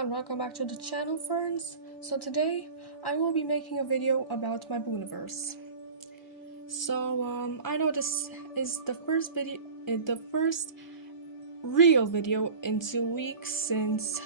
and welcome back to the channel, friends. So today I will be making a video about my Booniverse. So I know this is the first real video in 2 weeks since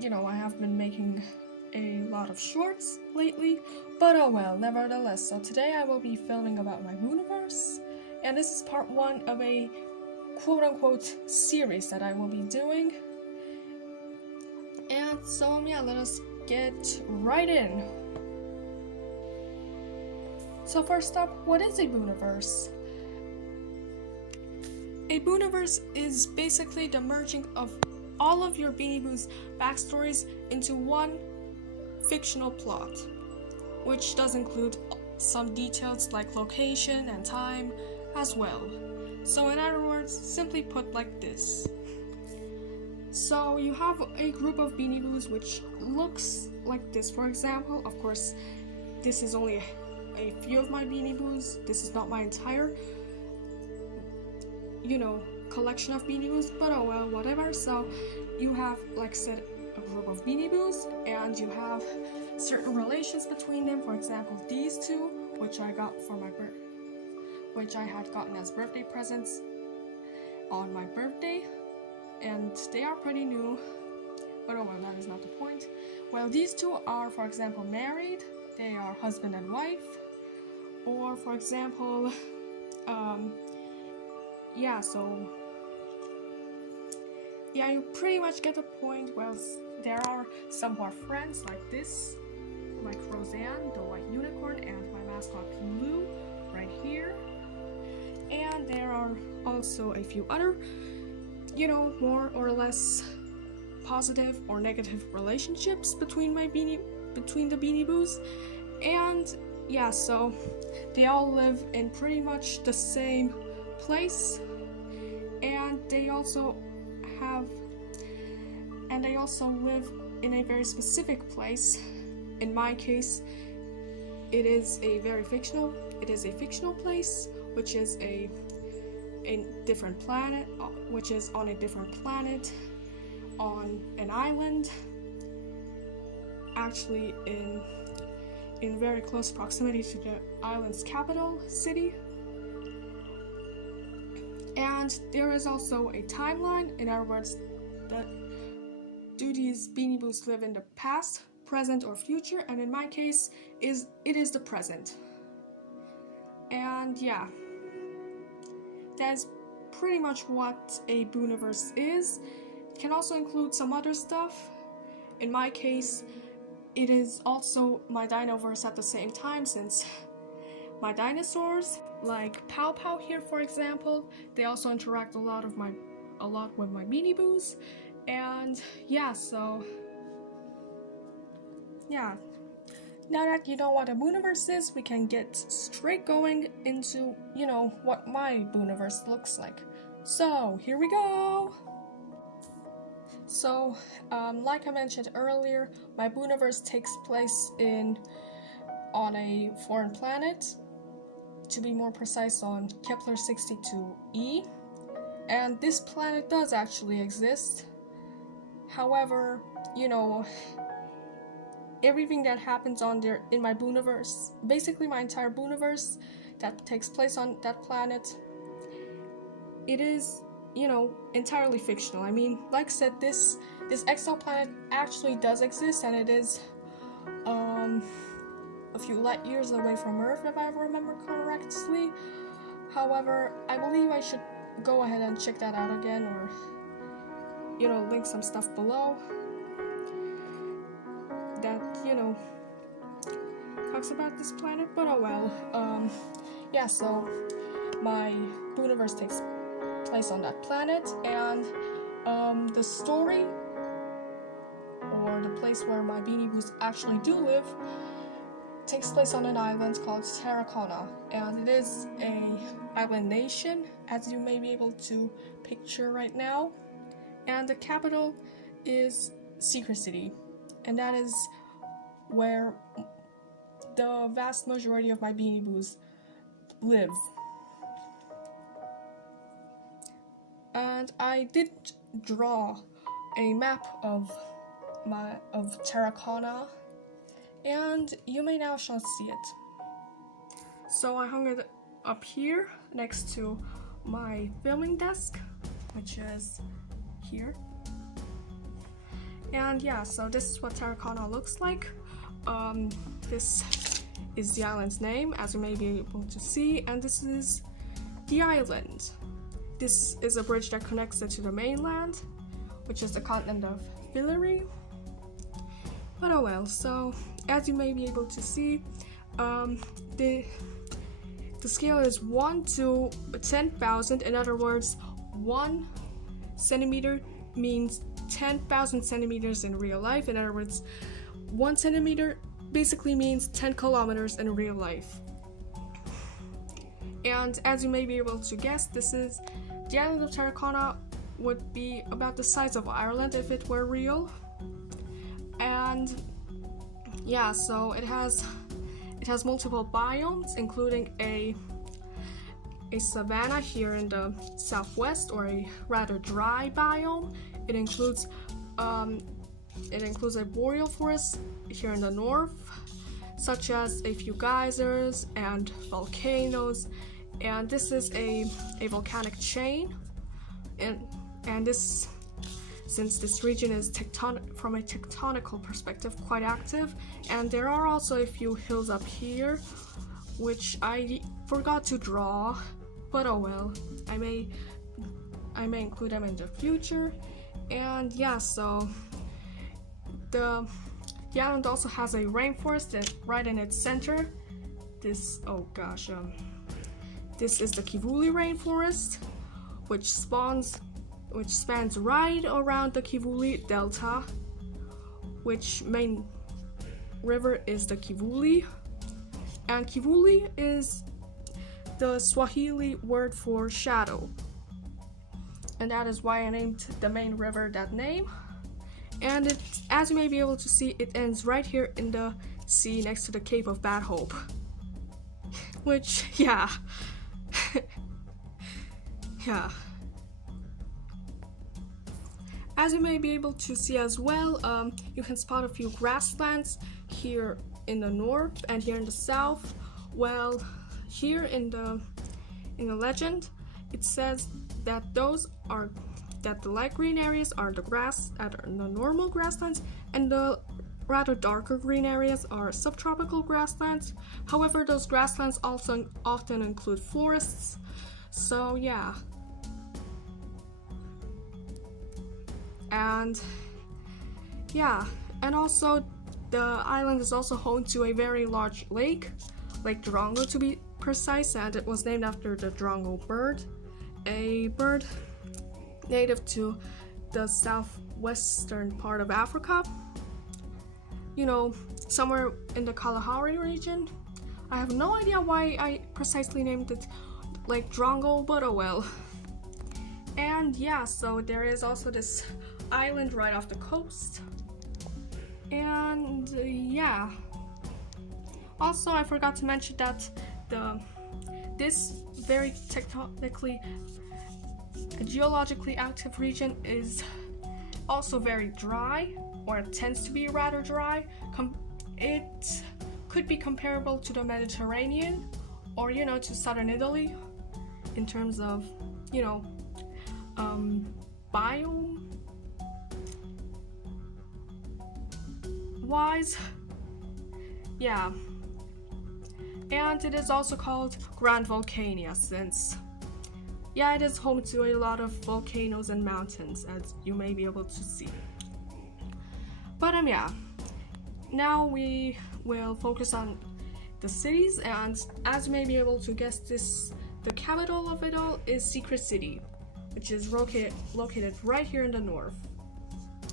I have been making a lot of shorts lately, but oh well, nevertheless. So today I will be filming about my Booniverse, and this is part 1 of a quote-unquote series that I will be doing. And so yeah, let us get right in. So first up, what is a Booniverse? A Booniverse is basically the merging of all of your Beanie Boos backstories into one fictional plot, which does include some details like location and time as well. So in other words, simply put like this. So you have a group of Beanie Boos which looks like this. For example, of course, this is only a few of my Beanie Boos. This is not my entire, collection of Beanie Boos, but oh well, whatever. So you have, like I said, a group of Beanie Boos, and you have certain relations between them. For example, these two, which I got for my which I had gotten as birthday presents on my birthday, and they are pretty new, but oh well, that is not the point. Well, these two are, for example, married. They are husband and wife, or for example, you pretty much get the point. Well, there are some who are friends like this, like Roseanne, the white unicorn, and my mascot Lou, right here. And there are also a few other, more or less positive or negative relationships between the Beanie Boos. And yeah, so they all live in pretty much the same place, and they also live in a very specific place. In my case, it is a fictional place, which is a different planet, which is on a different planet, on an island, actually in very close proximity to the island's capital city. And there is also a timeline. In other words, do these Beanie Boos live in the past, present, or future? And in my case, it is the present. And yeah, that's pretty much what a Booniverse is. It can also include some other stuff. In my case, it is also my Dinoverse at the same time, since my dinosaurs, like Pow Pow here, for example, they also interact a lot with my Beanie Boos. And yeah, so yeah. Now that you know what a Booniverse is, we can get straight going into, what my Booniverse looks like. So, here we go! So, like I mentioned earlier, my Booniverse takes place on a foreign planet, to be more precise on Kepler 62e, and this planet does actually exist. However, everything that happens on there in my Booniverse, basically my entire Booniverse that takes place on that planet, it is, entirely fictional. I mean, like I said, this exoplanet actually does exist, and it is a few light years away from Earth, if I remember correctly. However, I believe I should go ahead and check that out again, or link some stuff below that talks about this planet. But oh well. Yeah, so my Booniverse takes place on that planet, and the story, or the place where my Beanie Boos actually do live, takes place on an island called Tarakona, and it is a island nation, as you may be able to picture right now. And the capital is Secret City, and that is where the vast majority of my Beanie Boos live. And I did draw a map of Tarakona, and you may now shall see it. So I hung it up here next to my filming desk, which is here. And yeah, so this is what Tarakona looks like. This is the island's name, as you may be able to see, and this is the island. This is a bridge that connects it to the mainland, which is the continent of Hillary. But oh well, so as you may be able to see, the scale is 1 to 10,000. In other words, 1 centimeter means 10,000 centimeters in real life. In other words, 1 centimeter basically means 10 kilometers in real life. And as you may be able to guess, this is the island of Tarakona would be about the size of Ireland if it were real. And yeah, so it has multiple biomes, including a savanna here in the southwest, or a rather dry biome. It includes a boreal forest here in the north, such as a few geysers and volcanoes, and this is a volcanic chain, and this, since this region is from a tectonical perspective quite active, and there are also a few hills up here which I forgot to draw, but oh well, I may include them in the future. And yeah, so the island also has a rainforest right in its center. This is the Kivuli rainforest, which spans right around the Kivuli Delta, which main river is the Kivuli, and Kivuli is the Swahili word for shadow, and that is why I named the main river that name. And it, as you may be able to see, it ends right here in the sea next to the Cape of Bad Hope, which, yeah. Yeah. As you may be able to see as well, you can spot a few grasslands here in the north and here in the south. Well, here in the legend, it says that the light green areas are the normal grasslands, and the rather darker green areas are subtropical grasslands. However, those grasslands also often include forests. So yeah. And yeah, and also the island is also home to a very large lake, Lake Drongo to be precise, and it was named after the Drongo bird, a bird native to the southwestern part of Africa. You know, somewhere in the Kalahari region. I have no idea why I precisely named it Lake Drongo, but oh well. And yeah, so there is also this island right off the coast. And yeah. Also, I forgot to mention that this very geologically active region is also very dry, or it tends to be rather dry. It could be comparable to the Mediterranean, or to southern Italy in terms of biome wise. Yeah. And it is also called Grand Volcania, since it is home to a lot of volcanoes and mountains, as you may be able to see. But yeah, now we will focus on the cities, and as you may be able to guess, the capital of it all is Secret City, which is located right here in the north.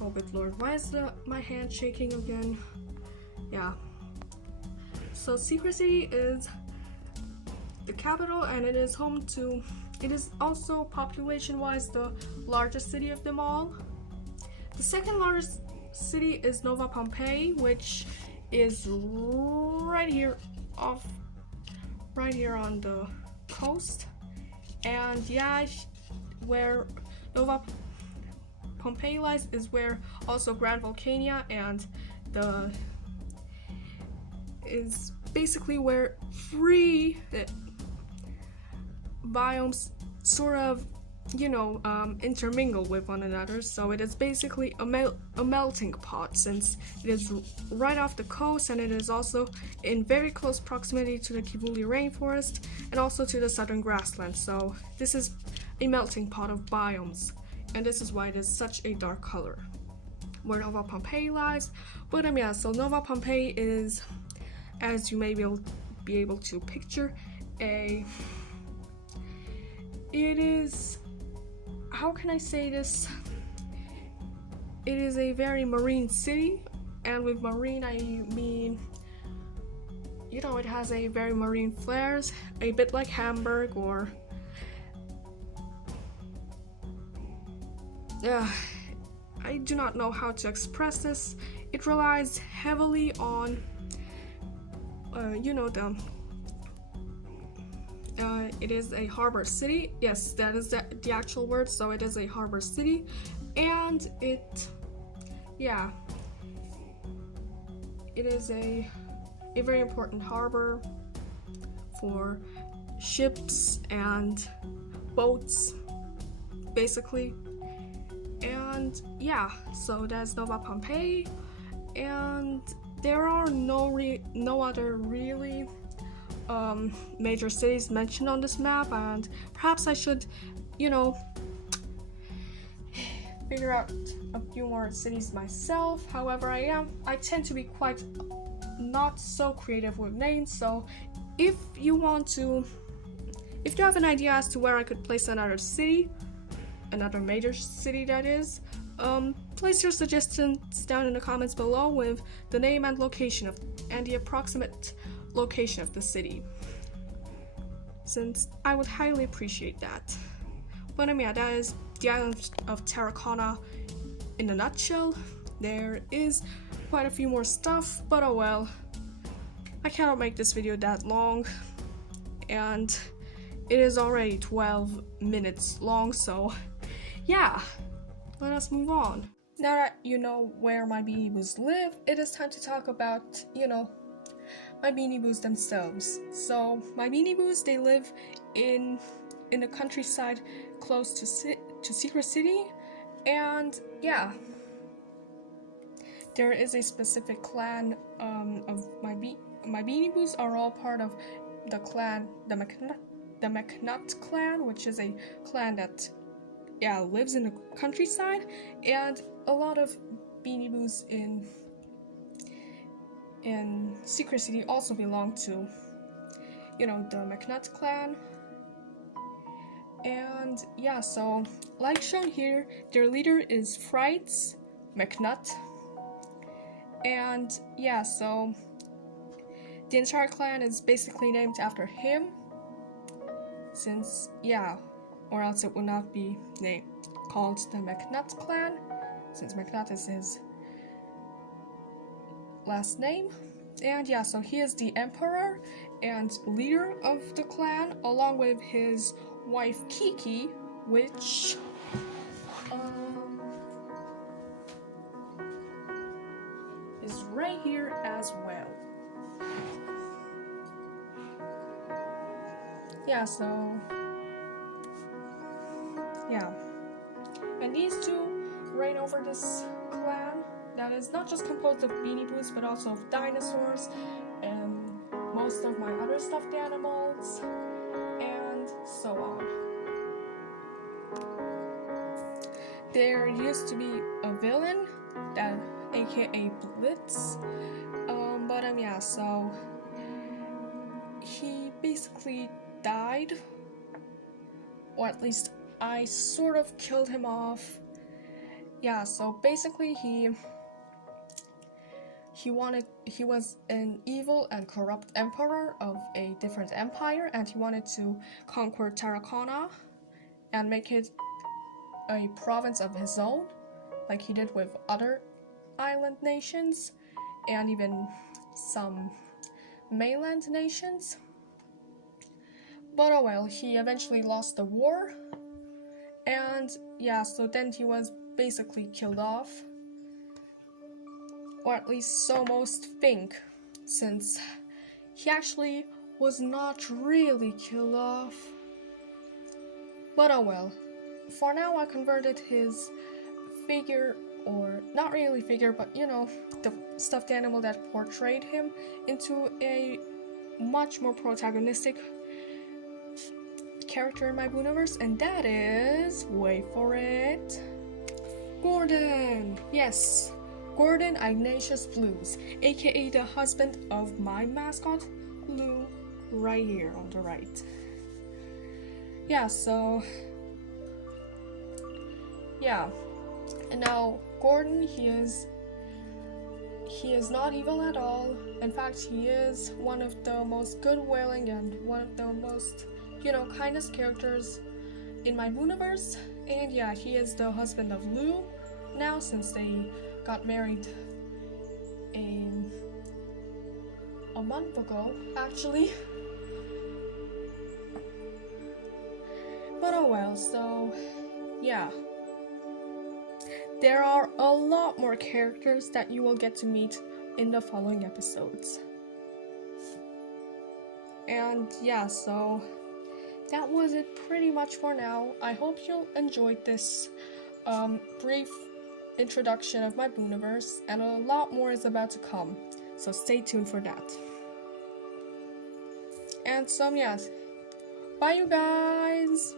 Oh good lord, why is my hand shaking again? Yeah. So Secret City is the capital, and it is also population-wise the largest city of them all. The second largest city is Nova Pompeii, which is right here on the coast. And yeah, where Nova Pompeii lies is where also Grand Volcania and the is basically where three biomes sort of, intermingle with one another. So it is basically a melting pot, since it is right off the coast, and it is also in very close proximity to the Kivuli rainforest and also to the southern grasslands. So this is a melting pot of biomes, and this is why it is such a dark color. Where Nova Pompeii lies. But yeah, so Nova Pompeii is, as you may be able to picture, it is, how can I say this? It is a very marine city, and with marine I mean, it has a very marine flares, a bit like Hamburg, or I do not know how to express this. It relies heavily on, it is a harbor city. Yes, that is the actual word. So it is a harbor city, and it is a very important harbor for ships and boats, basically. And yeah, so that's Nova Pompeii, and there are no other really major cities mentioned on this map, and perhaps I should, figure out a few more cities myself. However, I tend to be quite not so creative with names, so if you have an idea as to where I could place another major city that is, place your suggestions down in the comments below with the name and the approximate location of the city, since I would highly appreciate that. But that is the island of Tarakona in a nutshell. There is quite a few more stuff, but oh well. I cannot make this video that long, and it is already 12 minutes long, so yeah, let us move on. Now that you know where my Beanie Boos live, it is time to talk about, my Beanie Boos themselves. So my Beanie Boos, they live in the countryside close to Secret City, and yeah, there is a specific clan of my Beanie Boos are all part of the clan, the McNut Clan, which is a clan that lives in the countryside, and a lot of Beanie Boos in Secret City also belong to, the McNut Clan. And yeah, so like shown here, their leader is Frights McNut, and yeah, so the entire clan is basically named after him, since or else it would not be called the McNut Clan, since McNut is his last name. And yeah, so he is the emperor and leader of the clan, along with his wife Kiki, which is right here as well. Yeah, so and these two reign over this clan that is not just composed of Beanie Boos, but also of dinosaurs and most of my other stuffed animals, and so on. There used to be a villain, aka Blitz, so he basically died, or at least I sort of killed him off. Yeah, so basically he was an evil and corrupt emperor of a different empire, and he wanted to conquer Tarakona and make it a province of his own, like he did with other island nations and even some mainland nations. But oh well, he eventually lost the war, and yeah, so then he was basically killed off. Or at least so most think, since he actually was not really killed off. But oh well. For now, I converted his figure, or not really figure, but you know, the stuffed animal that portrayed him, into a much more protagonistic character in my Booniverse, and that is, wait for it, Gordon! Yes, Gordon Ignatius Blues, aka the husband of my mascot, Lou, right here on the right. Yeah, so yeah, and now Gordon, he is not evil at all. In fact, he is one of the most good-willing and one of the most, you know, kindest characters in my Booniverse. And yeah, he is the husband of Lou now, since they got married a month ago, actually. But oh well, so yeah. There are a lot more characters that you will get to meet in the following episodes. And yeah, so that was it pretty much for now. I hope you enjoyed this brief introduction of my Booniverse, and a lot more is about to come, so stay tuned for that. And yes, bye you guys!